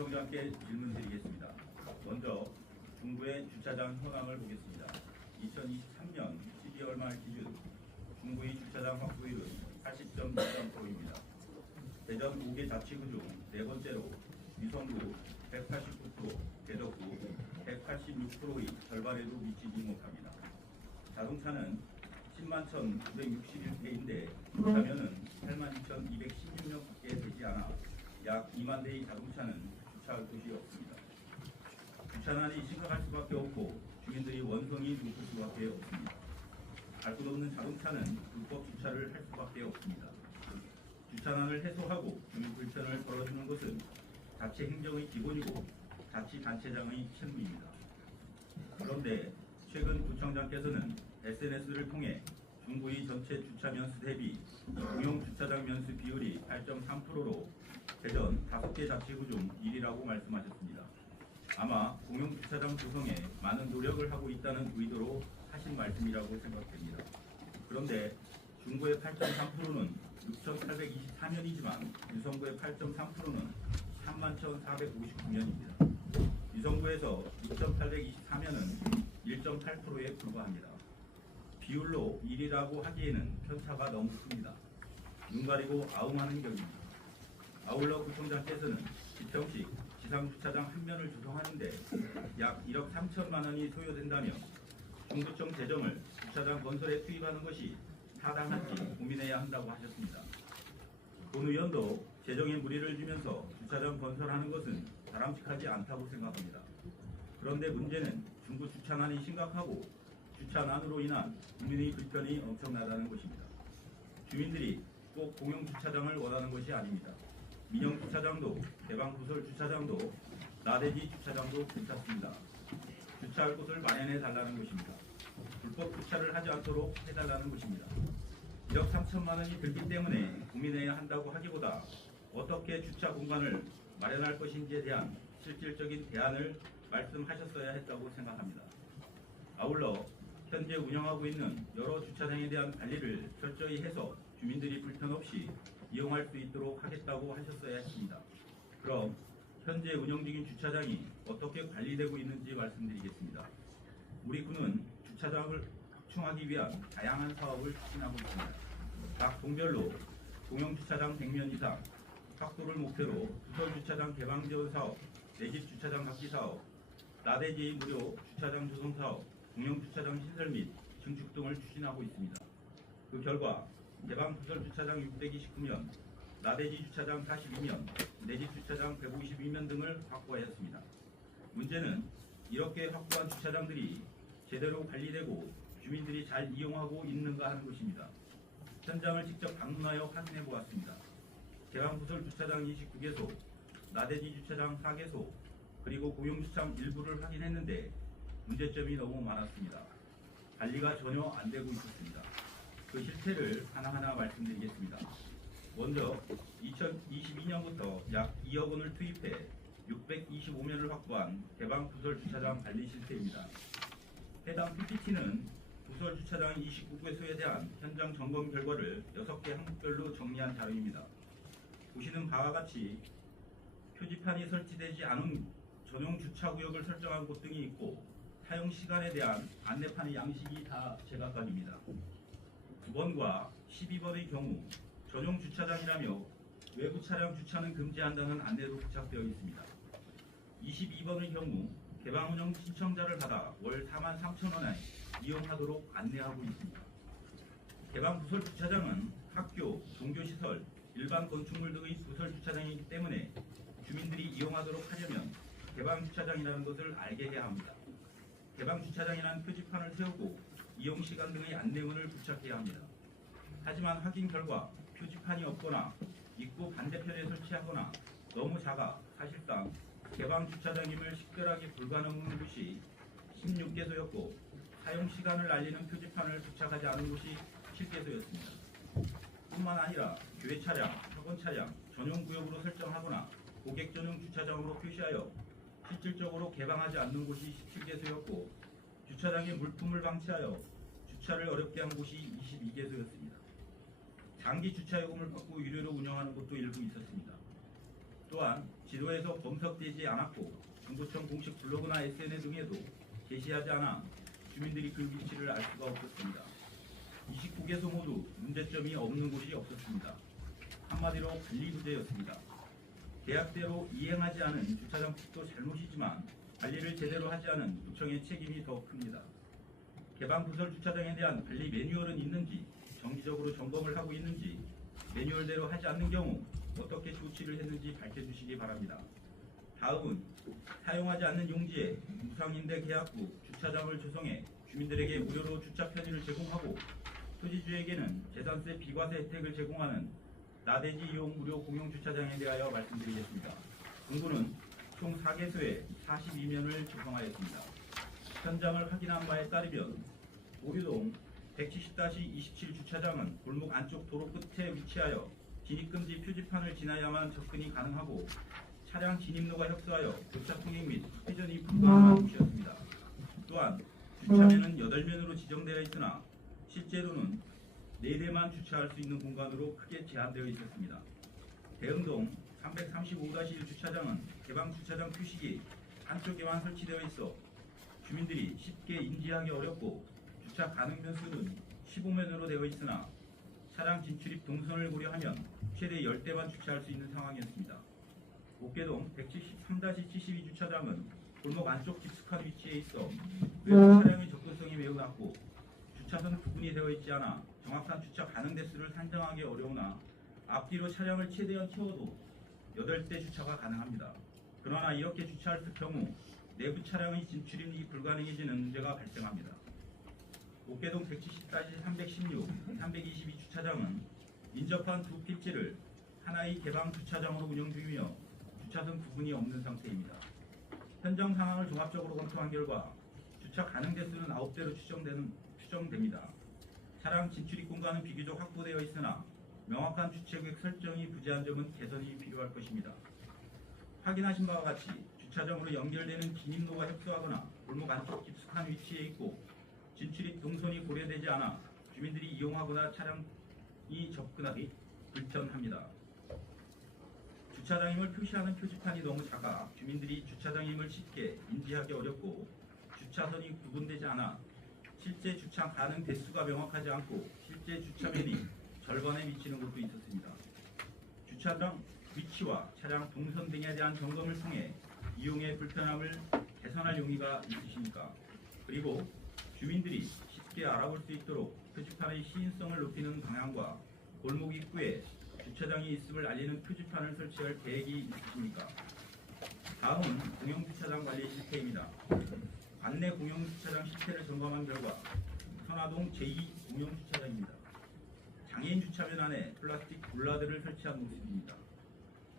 구청장께 질문드리겠습니다. 먼저 중구의 주차장 현황을 보겠습니다. 2023년 12월 말 기준 중구의 주차장 확보율은 80.2%입니다. 대전 5개 자치구 중 네 번째로 위성구 189%, 대덕구 186%의 절반에도 미치지 못합니다. 자동차는 10만 1,961대인데 주차면은 8만 2,216명밖에 되지 않아 약 2만 대의 자동차는 주차할 곳이 없습니다. 주차난이 심각할 수밖에 없고 주민들이 원성이 높을 수밖에 없습니다. 갈 곳 없는 자동차는 불법 주차를 할 수밖에 없습니다. 주차난을 해소하고 주민 불편을 덜어주는 것은 자치 행정의 기본이고 자치단체장의 책무입니다. 그런데 최근 구청장께서는 SNS를 통해 중구의 전체 주차 면수 대비 공용 주차장 면수 비율이 8.3%로 대전 5개 자치구 중 1위라고 말씀하셨습니다. 아마 공용 주차장 구성에 많은 노력을 하고 있다는 의도로 하신 말씀이라고 생각됩니다. 그런데 중구의 8.3%는 6,824년이지만 유성구의 8.3%는 31,459년입니다. 유성구에서 6,824년은 1.8%에 불과합니다. 비율로 1위라고 하기에는 편차가 너무 큽니다. 눈 가리고 아웅하는 격입니다. 아울러 구청장께서는 지평식 지상주차장 한 면을 조성하는데 약 1억 3천만 원이 소요된다며 중구청 재정을 주차장 건설에 투입하는 것이 타당한지 고민해야 한다고 하셨습니다. 본 의원도 재정에 무리를 주면서 주차장 건설하는 것은 바람직하지 않다고 생각합니다. 그런데 문제는 중구 주차난이 심각하고 주차난으로 인한 국민의 불편이 엄청나다는 것입니다. 주민들이 꼭 공용 주차장을 원하는 것이 아닙니다. 민영 주차장도 개방 부설 주차장도 나대지 주차장도 괜찮습니다. 주차할 곳을 마련해 달라는 것입니다. 불법 주차를 하지 않도록 해달라는 것입니다. 1억 3천만 원이 들기 때문에 고민해야 한다고 하기보다 어떻게 주차 공간을 마련할 것인지에 대한 실질적인 대안을 말씀하셨어야 했다고 생각합니다. 아울러 현재 운영하고 있는 여러 주차장에 대한 관리를 철저히 해서 주민들이 불편 없이 이용할 수 있도록 하겠다고 하셨어야 했습니다. 그럼 현재 운영 중인 주차장이 어떻게 관리되고 있는지 말씀드리겠습니다. 우리 구는 주차장을 확충하기 위한 다양한 사업을 추진하고 있습니다. 각 동별로 공용 주차장 100면 이상 확보를 목표로 부설 주차장 개방 지원 사업, 내집 주차장 갖기 사업, 나대지 무료 주차장 조성 사업, 공용 주차장 신설 및 증축 등을 추진하고 있습니다. 그 결과 개방 부설 주차장 629면, 나대지 주차장 42면, 내집 주차장 152면 등을 확보하였습니다. 문제는 이렇게 확보한 주차장들이 제대로 관리되고 주민들이 잘 이용하고 있는가 하는 것입니다. 현장을 직접 방문하여 확인해 보았습니다. 개방 부설 주차장 29개소, 나대지 주차장 4개소, 그리고 공용 주차장 일부를 확인했는데 문제점이 너무 많았습니다. 관리가 전혀 안 되고 있었습니다. 그 실태를 하나하나 말씀드리겠습니다. 먼저 2022년부터 약 2억 원을 투입해 625면을 확보한 개방 부설 주차장 관리 실태입니다. 해당 PPT는 부설 주차장 29개소에 대한 현장 점검 결과를 6개 항목별로 정리한 자료입니다. 보시는 바와 같이 표지판이 설치되지 않은 전용 주차구역을 설정한 곳 등이 있고 사용 시간에 대한 안내판의 양식이 다 제각각입니다. 9번과 12번의 경우 전용 주차장이라며 외부 차량 주차는 금지한다는 안내도 부착되어 있습니다. 22번의 경우 개방 운영 신청자를 받아 월 43,000원에 이용하도록 안내하고 있습니다. 개방 부설 주차장은 학교, 종교시설, 일반 건축물 등의 부설 주차장이기 때문에 주민들이 이용하도록 하려면 개방 주차장이라는 것을 알게 해야 합니다. 개방 주차장이라는 표지판을 세우고 이용 시간 등의 안내문을 부착해야 합니다. 하지만 확인 결과 표지판이 없거나 입구 반대편에 설치하거나 너무 작아 사실상 개방 주차장임을 식별하기 불가능한 곳이 16개소였고 사용 시간을 알리는 표지판을 부착하지 않은 곳이 7개소였습니다. 뿐만 아니라 교회 차량, 학원 차량, 전용 구역으로 설정하거나 고객 전용 주차장으로 표시하여 실질적으로 개방하지 않는 곳이 17개소였고 주차장에 물품을 방치하여 주차를 어렵게 한 곳이 22개소였습니다. 장기 주차요금을 받고 유료로 운영하는 곳도 일부 있었습니다. 또한 지도에서 검색되지 않았고 정부청 공식 블로그나 SNS 등에도 게시하지 않아 주민들이 그 위치를 알 수가 없었습니다. 29개소 모두 문제점이 없는 곳이 없었습니다. 한마디로 관리부재였습니다. 계약대로 이행하지 않은 주차장 투입도 잘못이지만 관리를 제대로 하지 않은 구청의 책임이 더 큽니다. 개방부설 주차장에 대한 관리 매뉴얼은 있는지, 정기적으로 점검을 하고 있는지, 매뉴얼대로 하지 않는 경우 어떻게 조치를 했는지 밝혀주시기 바랍니다. 다음은 사용하지 않는 용지에 무상임대 계약 후 주차장을 조성해 주민들에게 무료로 주차 편의를 제공하고 토지주에게는 재산세 비과세 혜택을 제공하는 나대지 이용 무료 공용주차장에 대하여 말씀드리겠습니다. 공구는 총 4개소에 42면을 조성하였습니다. 현장을 확인한 바에 따르면 오류동 170-27 주차장은 골목 안쪽 도로 끝에 위치하여 진입금지 표지판을 지나야만 접근이 가능하고 차량 진입로가 협소하여 교차 통행 및 회전이 불가능한 곳이었습니다. 또한 주차면은 8면으로 지정되어 있으나 실제로는 4대만 주차할 수 있는 공간으로 크게 제한되어 있었습니다. 대흥동 335-1 주차장은 개방 주차장 표식이 한쪽에만 설치되어 있어 주민들이 쉽게 인지하기 어렵고 주차 가능 면수는 15면으로 되어 있으나 차량 진출입 동선을 고려하면 최대 10대만 주차할 수 있는 상황이었습니다. 옥계동 173-72 주차장은 골목 안쪽 깊숙한 위치에 있어 외부 차량의 접근성이 매우 낮고 주차선 구분이 되어 있지 않아 정확한 주차 가능 대수를 산정하기 어려우나 앞뒤로 차량을 최대한 채워도 8대 주차가 가능합니다. 그러나 이렇게 주차할 경우 내부 차량의 진출입이 불가능해지는 문제가 발생합니다. 옥계동 170-316, 322 주차장은 인접한 두 필지를 하나의 개방 주차장으로 운영 중이며 주차선 구분이 없는 상태입니다. 현장 상황을 종합적으로 검토한 결과 주차 가능 대수는 9대로 추정됩니다. 차량 진출입 공간은 비교적 확보되어 있으나 명확한 주차구역 설정이 부재한 점은 개선이 필요할 것입니다. 확인하신 바와 같이 주차장으로 연결되는 진입로가 협소하거나 골목 안쪽 깊숙한 위치에 있고 진출입 동선이 고려되지 않아 주민들이 이용하거나 차량이 접근하기 불편합니다. 주차장임을 표시하는 표지판이 너무 작아 주민들이 주차장임을 쉽게 인지하기 어렵고 주차선이 구분되지 않아 실제 주차 가능 대수가 명확하지 않고 실제 주차면이 절반에 미치는 곳도 있었습니다. 주차장 위치와 차량 동선 등에 대한 점검을 통해 이용의 불편함을 개선할 용의가 있으십니까? 그리고 주민들이 쉽게 알아볼 수 있도록 표지판의 시인성을 높이는 방향과 골목 입구에 주차장이 있음을 알리는 표지판을 설치할 계획이 있으십니까? 다음은 공영주차장 관리 실태입니다. 관내 공영주차장 실태를 점검한 결과 선화동 제2 공영주차장입니다. 장애인 주차면 안에 플라스틱 볼라드를 설치한 모습입니다.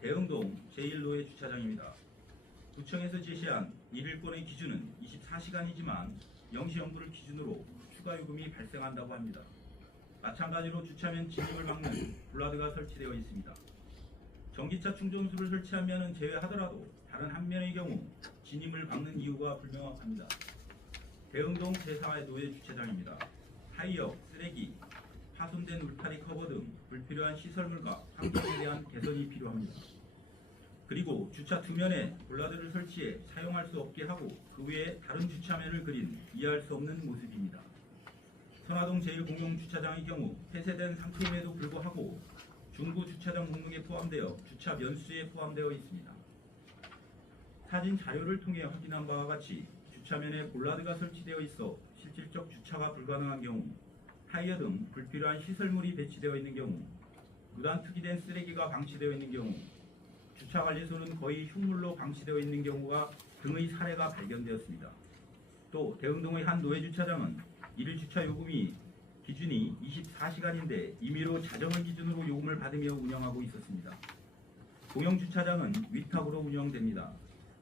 대흥동 제1노예 주차장입니다. 구청에서 제시한 일일권의 기준은 24시간이지만 0시 영구를 기준으로 추가 요금이 발생한다고 합니다. 마찬가지로 주차면 진입을 막는 볼라드가 설치되어 있습니다. 전기차 충전소를 설치한 면은 제외하더라도 다른 한 면의 경우 진입을 막는 이유가 불명확합니다. 대흥동 제4의 노예 주차장입니다. 타이어, 쓰레기, 파손된 울타리 커버 등 불필요한 시설물과 환경에 대한 개선이 필요합니다. 그리고 주차 두 면에 볼라드를 설치해 사용할 수 없게 하고 그 외에 다른 주차면을 그린 이해할 수 없는 모습입니다. 선화동 제1공용주차장의 경우 폐쇄된 상태임에도 불구하고 중부 주차장 목록에 포함되어 주차 면수에 포함되어 있습니다. 사진 자료를 통해 확인한 바와 같이 주차면에 볼라드가 설치되어 있어 실질적 주차가 불가능한 경우, 타이어 등 불필요한 시설물이 배치되어 있는 경우, 무단 투기된 쓰레기가 방치되어 있는 경우, 주차관리소는 거의 흉물로 방치되어 있는 경우가 등의 사례가 발견되었습니다. 또 대흥동의 한 노예주차장은 일일 주차 요금이 기준이 24시간인데 임의로 자정을 기준으로 요금을 받으며 운영하고 있었습니다. 공영주차장은 위탁으로 운영됩니다.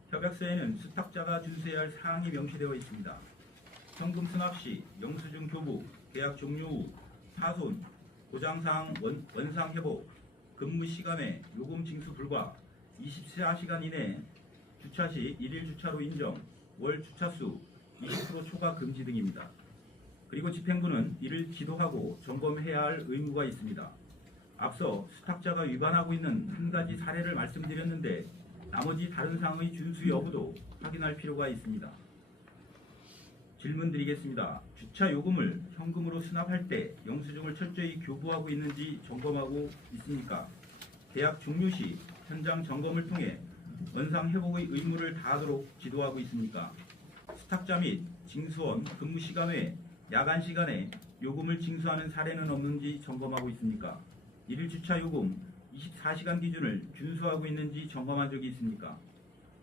협약서에는 수탁자가 준수해야 할 사항이 명시되어 있습니다. 현금 수납 시, 영수증 교부, 계약 종료 후, 파손, 고장사항 원상 회복, 근무 시간에 요금 징수 불가, 24시간 이내 주차 시 1일 주차로 인정, 월 주차수 20% 초과 금지 등입니다. 그리고 집행부는 이를 지도하고 점검해야 할 의무가 있습니다. 앞서 수탁자가 위반하고 있는 한 가지 사례를 말씀드렸는데 나머지 다른 사항의 준수 여부도 확인할 필요가 있습니다. 질문 드리겠습니다. 주차 요금을 현금으로 수납할 때 영수증을 철저히 교부하고 있는지 점검하고 있습니까? 계약 종료 시 현장 점검을 통해 원상 회복의 의무를 다하도록 지도하고 있습니까? 수탁자 및 징수원 근무 시간 외 야간 시간에 요금을 징수하는 사례는 없는지 점검하고 있습니까? 일일 주차 요금 24시간 기준을 준수하고 있는지 점검한 적이 있습니까?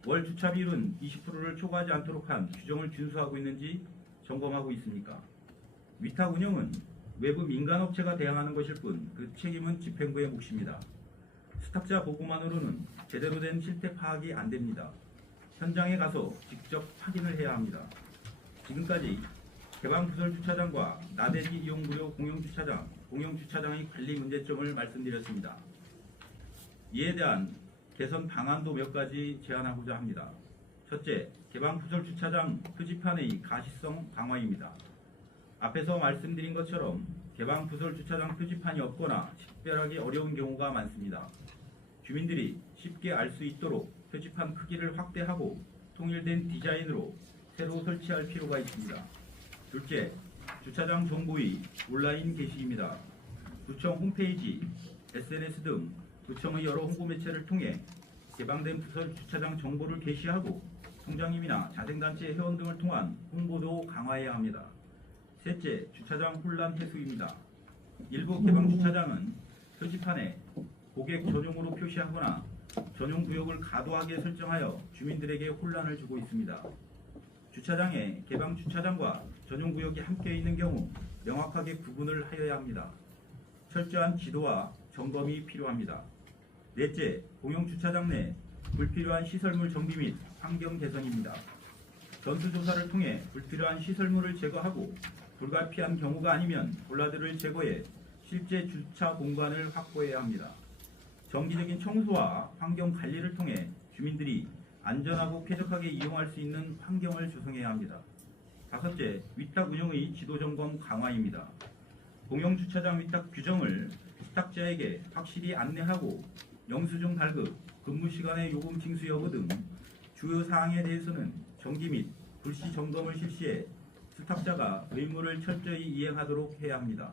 월 주차 비율은 20%를 초과하지 않도록 한 규정을 준수하고 있는지 점검하고 있습니까? 위탁 운영은 외부 민간업체가 대항하는 것일 뿐 그 책임은 집행부의 몫입니다. 수탁자 보고만으로는 제대로 된 실태 파악이 안 됩니다. 현장에 가서 직접 확인을 해야 합니다. 지금까지 개방부설 주차장과 나대지 이용 무료 공용주차장, 공용주차장의 관리 문제점을 말씀드렸습니다. 이에 대한 개선 방안도 몇 가지 제안하고자 합니다. 첫째, 개방부설 주차장 표지판의 가시성 강화입니다. 앞에서 말씀드린 것처럼 개방부설 주차장 표지판이 없거나 식별하기 어려운 경우가 많습니다. 주민들이 쉽게 알 수 있도록 표지판 크기를 확대하고 통일된 디자인으로 새로 설치할 필요가 있습니다. 둘째, 주차장 정보의 온라인 게시입니다. 구청 홈페이지, SNS 등 구청의 여러 홍보 매체를 통해 개방된 부설 주차장 정보를 게시하고 총장님이나 자생단체 회원 등을 통한 홍보도 강화해야 합니다. 셋째, 주차장 혼란 해소입니다. 일부 개방 주차장은 표지판에 고객 전용으로 표시하거나 전용 구역을 과도하게 설정하여 주민들에게 혼란을 주고 있습니다. 주차장에 개방 주차장과 전용 구역이 함께 있는 경우 명확하게 구분을 하여야 합니다. 철저한 지도와 점검이 필요합니다. 넷째, 공용 주차장 내 불필요한 시설물 정비 및 환경 개선입니다. 전수조사를 통해 불필요한 시설물을 제거하고 불가피한 경우가 아니면 볼라드를 제거해 실제 주차 공간을 확보해야 합니다. 정기적인 청소와 환경 관리를 통해 주민들이 안전하고 쾌적하게 이용할 수 있는 환경을 조성해야 합니다. 다섯째, 위탁 운영의 지도 점검 강화입니다. 공용 주차장 위탁 규정을 수탁자에게 확실히 안내하고 영수증 발급, 근무 시간의 요금 징수 여부 등 주요 사항에 대해서는 정기 및 불시 점검을 실시해 수탁자가 의무를 철저히 이행하도록 해야 합니다.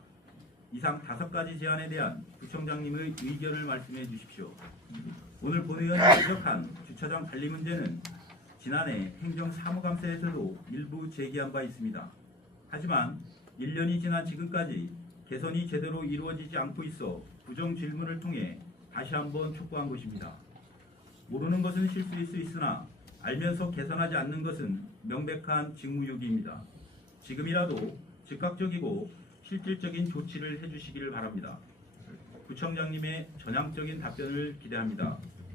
이상 5가지 제안에 대한 구청장님의 의견을 말씀해 주십시오. 오늘 본의원이 지적한 주차장 관리 문제는 지난해 행정사무감사에서도 일부 제기한 바 있습니다. 하지만 1년이 지난 지금까지 개선이 제대로 이루어지지 않고 있어 부정 질문을 통해 다시 한번 촉구한 것입니다. 모르는 것은 실수일 수 있으나 알면서 개선하지 않는 것은 명백한 직무유기입니다. 지금이라도 즉각적이고 실질적인 조치를 해주시기를 바랍니다. 구청장님의 전향적인 답변을 기대합니다.